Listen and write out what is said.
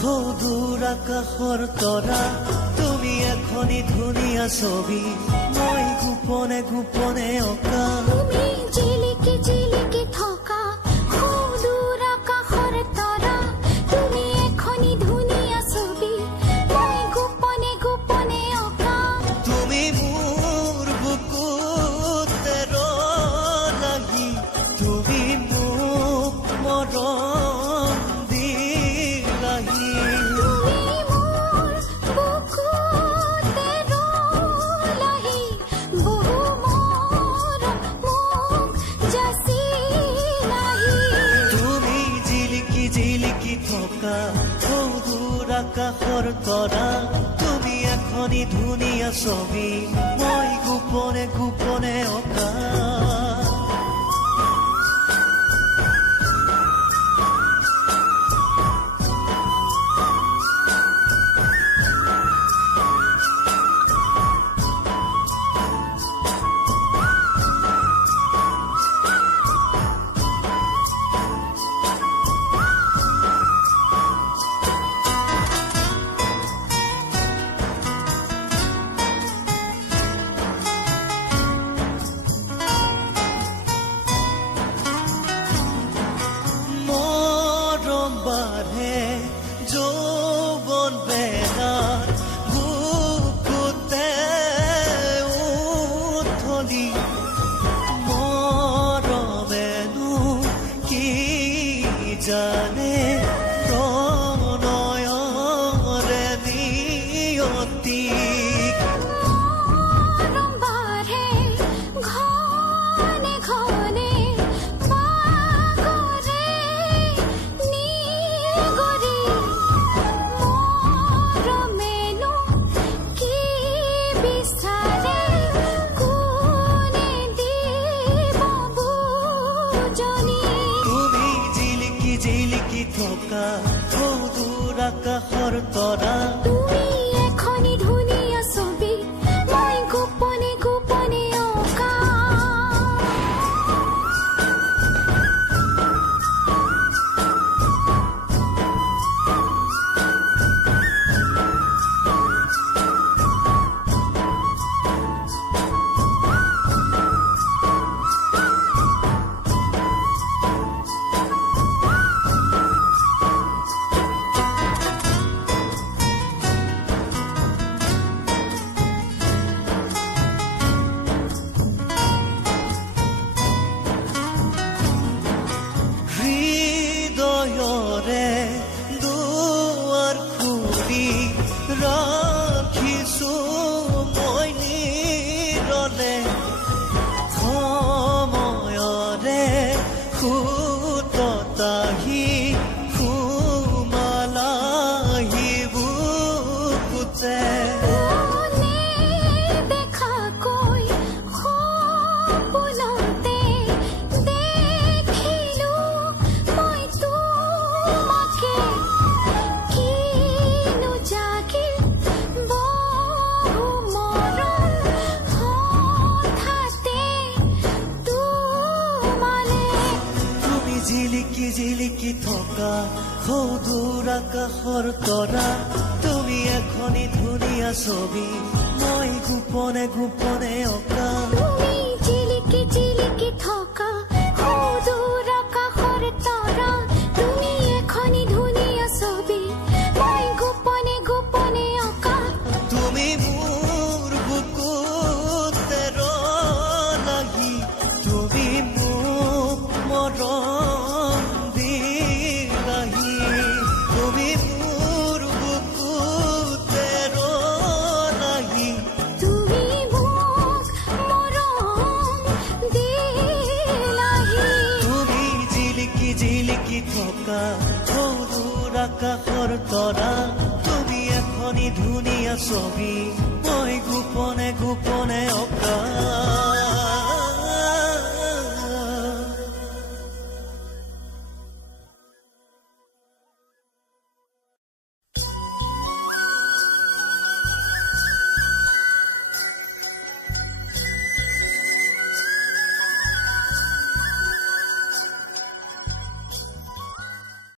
সৌদূৰ আকাশৰ তৰা তুমি এখনি ধুনীয়া ছবি মই গোপনে গোপনে অঁকা তুমি জিলিকি জিলিকি থকা সৌদূৰ আকাশৰ তৰা তুমি এখনি ধুনীয়া ছবি মই গোপনে গোপনে অঁকা তুমি মোৰ বুকুতে ৰলাহি তুমি মোক মৰম দিলাহি তুমি মোৰ বুকুতে ৰলাহি বহু মৰম মোক যাচিলাহি তুমি জিলিকি জিলিকি থকা সৌদূৰ আকাশৰ তৰা তুমি এখনি ধুনীয়া ছবি মই গোপনে গোপনে অঁকা বাঢ়ে যৌৱন বেলাৰ বুকুতে উঠলি মৰমেনো কি জানে প্ৰণয়ৰে নিয়তি মৰম বাঢ়ে ঘনে ঘনে বাগৰে নিগৰি মৰমেনো কি বিচাৰে কোনে দিব বুজনি তুমি জিলিকি জিলিকি থকা সৌদূৰ আকাশৰ তৰা তুমি এখনি ধুনীয়া ছবি মই গোপনে গোপনে অঁকা হৃদয়ৰে দুৱাৰ খুলি ৰাখিছো মই নিৰলে সময়ৰে সুততাহি সুমালাহি বুকুতে মনে দেখাকৈ সপোনতে দেখিলো মই তোমাকে কিনো জাগিল বহু মৰম হঠাতে তোমালে তুমি জিলিকি জিলিকি থকা সৌদূৰ আকাশৰ তৰা তুমি এখনি ধুনীয়া ছবি মই গোপনে গোপনে অঁকা তুমি জিলিকি জিলিকি থকা সৌদূৰ আকাশৰ তৰা তুমি এখনি ধুনীয়া ছবি মই গোপনে গোপনে অঁকা তুমি মোৰ বুকুতে ৰলাহি তুমি মোক মৰম দিলাহি তুমি মোৰ বুকুতে ৰলাহি তুমি মোক মৰম দিলাহি তুমি জিলিকি জিলিকি থকা সৌদূৰ আকাশৰ তৰা তুমি এখনি ধুনীয়া ছবি